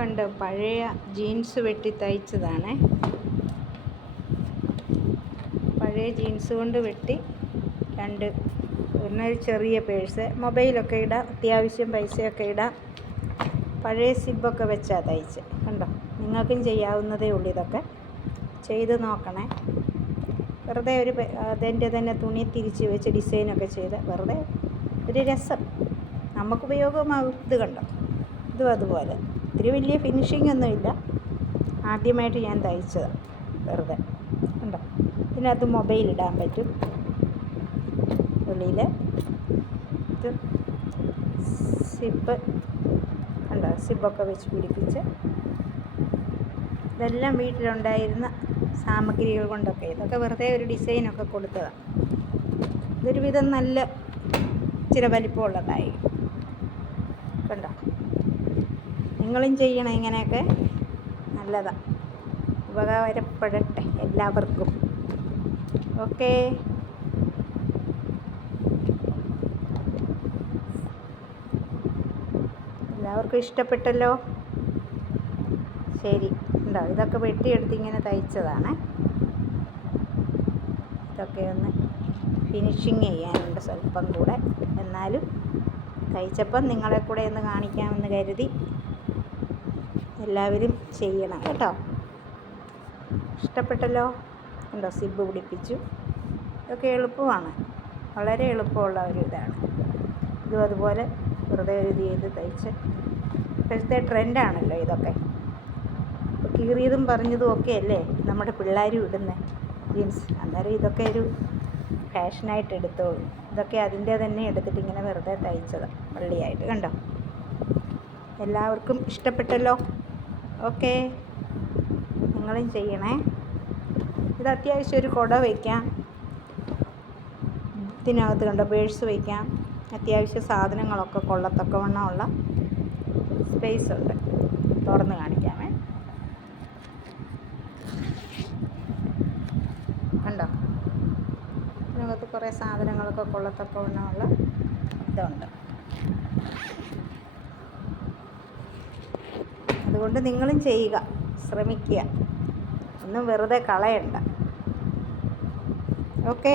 കണ്ടോ പഴയ ജീൻസ് വെട്ടി തയ്ച്ചതാണ്. പഴയ ജീൻസ് കൊണ്ട് വെട്ടി രണ്ട് ഒരു ചെറിയ പേഴ്സ്. മൊബൈലൊക്കെ ഇടാം അത്യാവശ്യം പൈസയൊക്കെ ഇടാം. പഴയ സിബൊക്കെ വെച്ചാൽ തയ്ച്ച്. കണ്ടോ? നിങ്ങൾക്കും ചെയ്യാവുന്നതേ ഉള്ളൂ ഇതൊക്കെ. ചെയ്ത് നോക്കണേ. വെറുതെ ഒരു അതിന്റെ തന്നെ തുണി തിരിച്ച് വെച്ച് ഡിസൈനൊക്കെ ചെയ്ത് വെറുതെ ഒരു രസം. നമുക്ക് ഉപയോഗമാകും ഇത് കണ്ടോ? ഇതും അതുപോലെ. ഇത്തിരി വലിയ ഫിനിഷിംഗ് ഒന്നുമില്ല ആദ്യമായിട്ട് ഞാൻ തയ്ച്ചതാണ് വെറുതെ. കണ്ടോ? ഇതിനകത്ത് മൊബൈൽ ഇടാൻ പറ്റും. ഉള്ളിൽ ഇത് സിപ്പ് ഉണ്ടോ സിബൊക്കെ വെച്ച് പിടിപ്പിച്ച്. ഇതെല്ലാം വീട്ടിലുണ്ടായിരുന്ന സാമഗ്രികൾ കൊണ്ടൊക്കെ. ഇതൊക്കെ വെറുതെ ഒരു ഡിസൈനൊക്കെ കൊടുത്തതാണ് ഇതൊരു വിധം നല്ല ഇച്ചിരി വലിപ്പമുള്ളതായി. കണ്ടോ? നിങ്ങളും ചെയ്യണം ഇങ്ങനെയൊക്കെ. നല്ലതാണ് ഉപകാരപ്പെടട്ടെ എല്ലാവർക്കും. ഓക്കേ. എല്ലാവർക്കും ഇഷ്ടപ്പെട്ടല്ലോ? ശരി. ഉണ്ടോ? ഇതൊക്കെ വെട്ടിയെടുത്ത് ഇങ്ങനെ തയ്ച്ചതാണ്. ഇതൊക്കെ ഒന്ന് ഫിനിഷിങ് ചെയ്യാനുണ്ട് സ്വല്പം കൂടെ. എന്നാലും തയ്ച്ചപ്പം നിങ്ങളെ കൂടെ ഒന്ന് കാണിക്കാമെന്ന് കരുതി. എല്ലാവരും ചെയ്യണം കേട്ടോ. ഇഷ്ടപ്പെട്ടല്ലോ? ഉണ്ടോ സിബ് പിടിപ്പിച്ചു. ഇതൊക്കെ എളുപ്പമാണ്. വളരെ എളുപ്പമുള്ള ഒരു ഇതാണ്. ഇതും അതുപോലെ വെറുതെ ഒരു ഇത് ചെയ്ത് തയ്ച്ച്. ഇപ്പോഴത്തെ ട്രെൻഡാണല്ലോ ഇതൊക്കെ. ഇപ്പോൾ കീറിയതും പറഞ്ഞതും ഒക്കെ അല്ലേ? നമ്മുടെ പിള്ളേരും ഇടുന്നത് ജീൻസ്. അന്നേരം ഇതൊക്കെ ഒരു ഫാഷനായിട്ട് എടുത്തോളൂ. ഇതൊക്കെ അതിന്റെ തന്നെ എടുത്തിട്ട് ഇങ്ങനെ വെറുതെ തയ്ച്ചതാണ് വള്ളിയായിട്ട് കണ്ടോ? എല്ലാവർക്കും ഇഷ്ടപ്പെട്ടല്ലോ? ഓക്കേ. നിങ്ങളും ചെയ്യണേ. ഇത് അത്യാവശ്യം ഒരു കുട വയ്ക്കാം ഇതിനകത്ത് കണ്ട പേഴ്സ് വയ്ക്കാം അത്യാവശ്യ സാധനങ്ങളൊക്കെ കൊള്ളത്തക്കവണ്ണമുള്ള സ്പേസ് ഉണ്ട്. തുറന്ന് കാണിക്കാമേ. കണ്ടോ? ഇതിനകത്ത് കുറേ സാധനങ്ങളൊക്കെ കൊള്ളത്തക്കവണ്ണമുള്ള ഇതുണ്ട്. അതുകൊണ്ട് നിങ്ങളും ചെയ്യുക. ശ്രമിക്കുക. ഒന്നും വെറുതെ കളയണ്ട. ഓക്കേ